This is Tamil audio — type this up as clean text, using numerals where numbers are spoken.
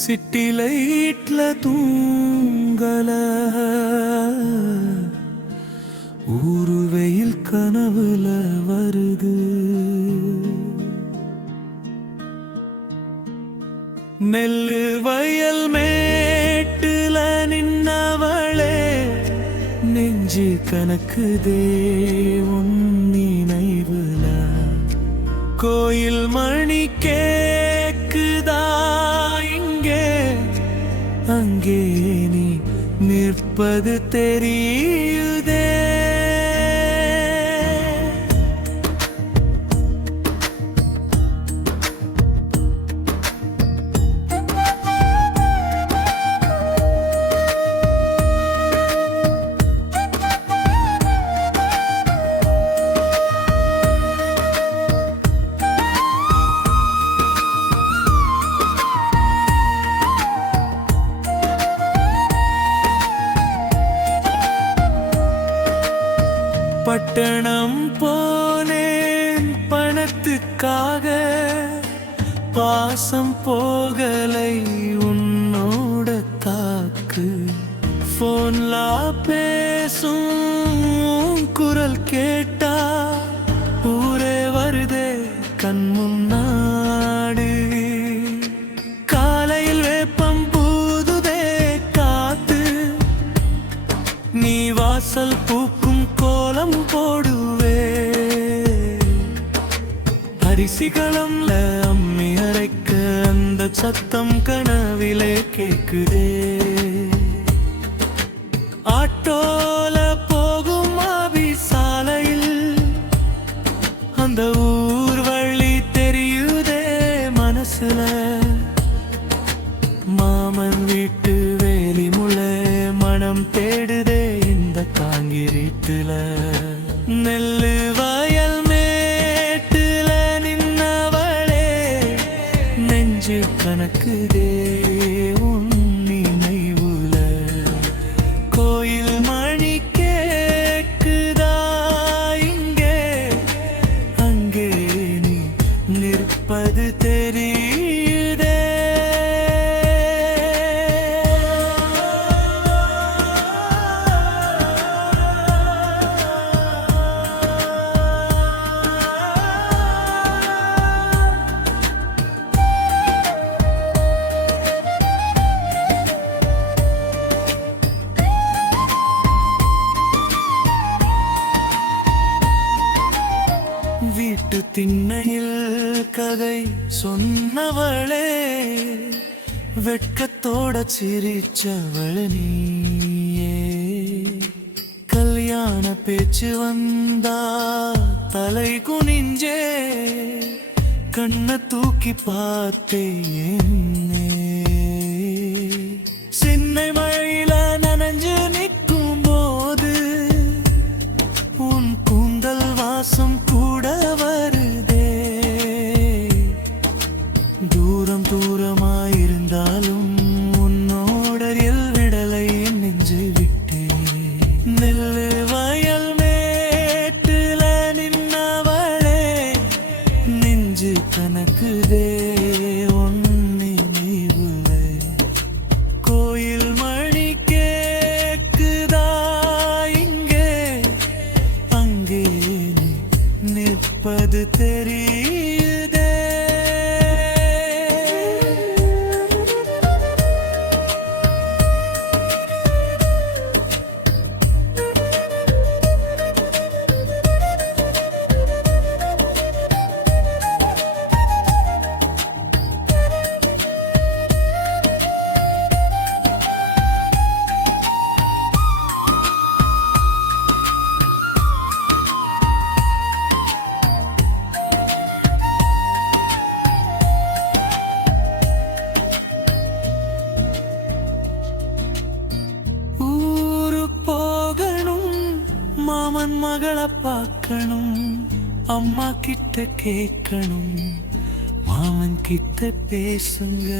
சிட்டிலைட்ல தூங்கல ஊரு வெயில் கனவுல வருது. நெல்லு வயல் மேட்டுல நின்னவளே நெஞ்சு கணக்குதே உன் நினைவுல. கோயில் மணி கேக்குதா இங்கே அங்கே நீ நிற்பது தெரியுதே. பட்டணம் போனேன் பணத்துக்காக, பாசம் போகலை உன்னோட தாக்கு. போன்ல பேசும் குரல் கேட்டா ஊரே வருதே கண் முன்னாடி. காலையில் வேப்பம் பூதுதே காத்து, நீ வாசல் பூக்கும் கோலம் போடுவே. அரிசிகளம்ல அம்மி அரைக்க அந்த சத்தம் கனவிலே கேக்குதே. ஆட்டோல போகும் ஆவி சாலையில் அந்த ஊர் வழி தெரியுதே மனசுல. மாமன் வீட்டு வேலி முளை மனம் தேடுதே இந்த காங்கிரீட்டுல. நெல்லு வயல் மேட்டுல நின்னவளே நெஞ்சு கணக்குதே உன் நினைவுல. கோயில் மணி கேக்குதா இங்கே அங்கே நீ நிற்பது தெரியுதே. வீட்டு திண்ணையில் கதை சொன்னவளே வெட்கத்தோட சிரிச்சவள் நீயே. கல்யாண பேச்சு வந்தா தலை குனிஞ்சே கண்ணை தூக்கி பார்த்தேன். சின்ன மழையில நனைஞ்சு நிற்கும் போது உன் கூந்தல் வாசம் கூட வருதே. தூரம் தூரமாயிருந்தாலும் உன்னோட விடலை நெஞ்சு விட்டே. நெல்லு வயல் மேட்டுல நின்னவளே நெஞ்சு கணக்குதே உன் நினைவுல. கோயில் மணி கேக்குதா இங்கே அங்கே நீ நிற்பது தெரியுதே. மாமன் மகளை பார்க்கணும், அம்மா கிட்ட கேட்கணும், மாமன் கிட்ட பேசுங்க.